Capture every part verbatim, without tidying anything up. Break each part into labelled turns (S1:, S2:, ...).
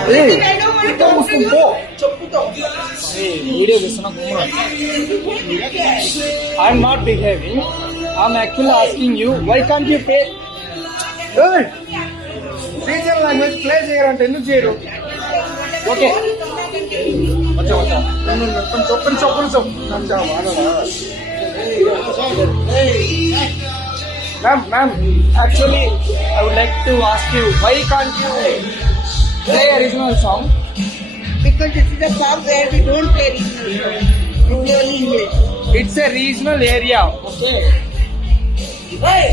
S1: Video తీస్తున్నా. I'm not behaving. I'm actually asking you why can't you pay. Regional language play చేయరంటే ఎందుకు చేయరు? Okay వచ్చా వచ్చా కొంచెం కొంచెం Ma'am, ma'am, actually, I would like to ask you, why can't you play a regional song?
S2: Because this is a song where we don't play regional song. It's only English.
S1: It's a regional area, okay? Hey,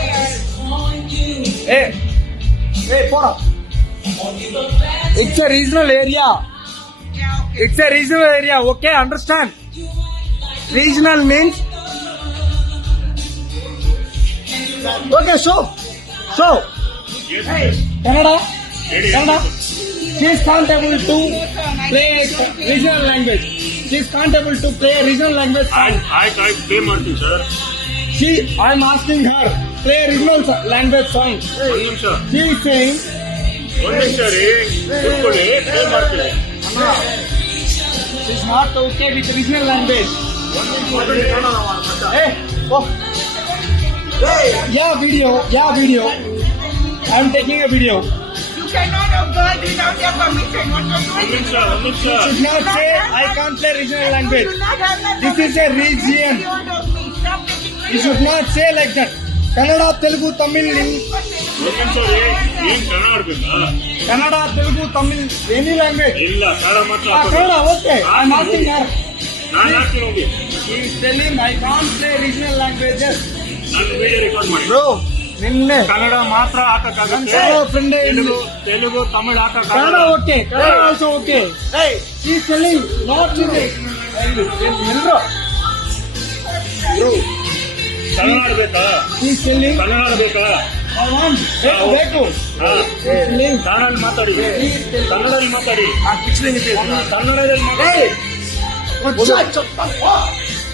S1: hey, Pora. It's a regional area. It's a regional area, okay? Understand? Regional means. Okay, show, show. Hey, Canada, Canada. She is can't able to play regional language. She is can't able to play regional language.
S3: I I can't play Martin, sir.
S1: She, I am asking her play regional language song.
S3: One ನಿಮಿಷ.
S1: She is saying.
S3: ಒಂದು ನಿಮಿಷ ರೀ. ಕೂತ್ಕೊಳ್ಳಿ, play ಮಾಡ್ತೀನಿ.
S1: She is not okay with regional language. Hey, oh. Yeah, video, yeah, video. I am taking a video.
S2: You cannot observe without your permission. What are you
S3: ಒಂದು
S2: doing?
S3: ನಿಮಿಷ, ಒಂದು ನಿಮಿಷ.
S1: You should not say I can't play regional language.
S2: You do not have that
S1: This is a
S2: permission.
S1: region.
S2: You don't me. Stop taking
S1: You should not say like that. Kannada, Telugu, Tamil,
S3: ಒಂದು ನಿಮಿಷ ರೀ. ಏನ್ Kannada ಆಡ್ಬೇಕಾ?
S1: Kannada, Telugu, Tamil, any language.
S3: ಇಲ್ಲ, ಕನ್ನಡ ಮಾತ್ರ
S1: Ah,
S3: ಹಾಕೋದು.
S1: Kannada, okay. I am asking her.
S3: ನಾನು ಹಾಕ್ತೀನಿ ಹೋಗಿ.
S1: She is telling I can't play regional languages.
S3: ನಾನು ವಿಡಿಯೋ ರೆಕಾರ್ಡ್ ಮಾಡಿ.
S1: Bro, ನಿನ್ನೆ
S3: ಕನ್ನಡ ಮಾತ್ರ ಹಾಕಕ್ಕಾಗತ್ತೆ.
S1: ಫ್ರೆಂಡ್
S3: ತೆಲುಗು ತೆಲುಗು ತಮಿಳು
S1: ಕನ್ನಡ
S3: ಹಾಕಕ್ಕಾಗಲ್ಲ.
S1: Okay, Kannada also okay. Hey, she is telling not to be. ಎಲ್ರು
S3: Kannada ಆಡ್ಬೇಕಾ?
S1: she is telling
S3: Kannada ಆಡ್ಬೇಕಾ?
S1: I want ಬೇಕು ಬೇಕು.
S3: ಹಾ. ಕನ್ನಡದಲ್ಲಿ ಮಾತಾಡಿ. ಕನ್ನಡದಲ್ಲಿ ಮಾತಾಡಿ. ಕನ್ನಡದಲ್ಲಿ ಮಾತಾಡಿ.
S1: Hey,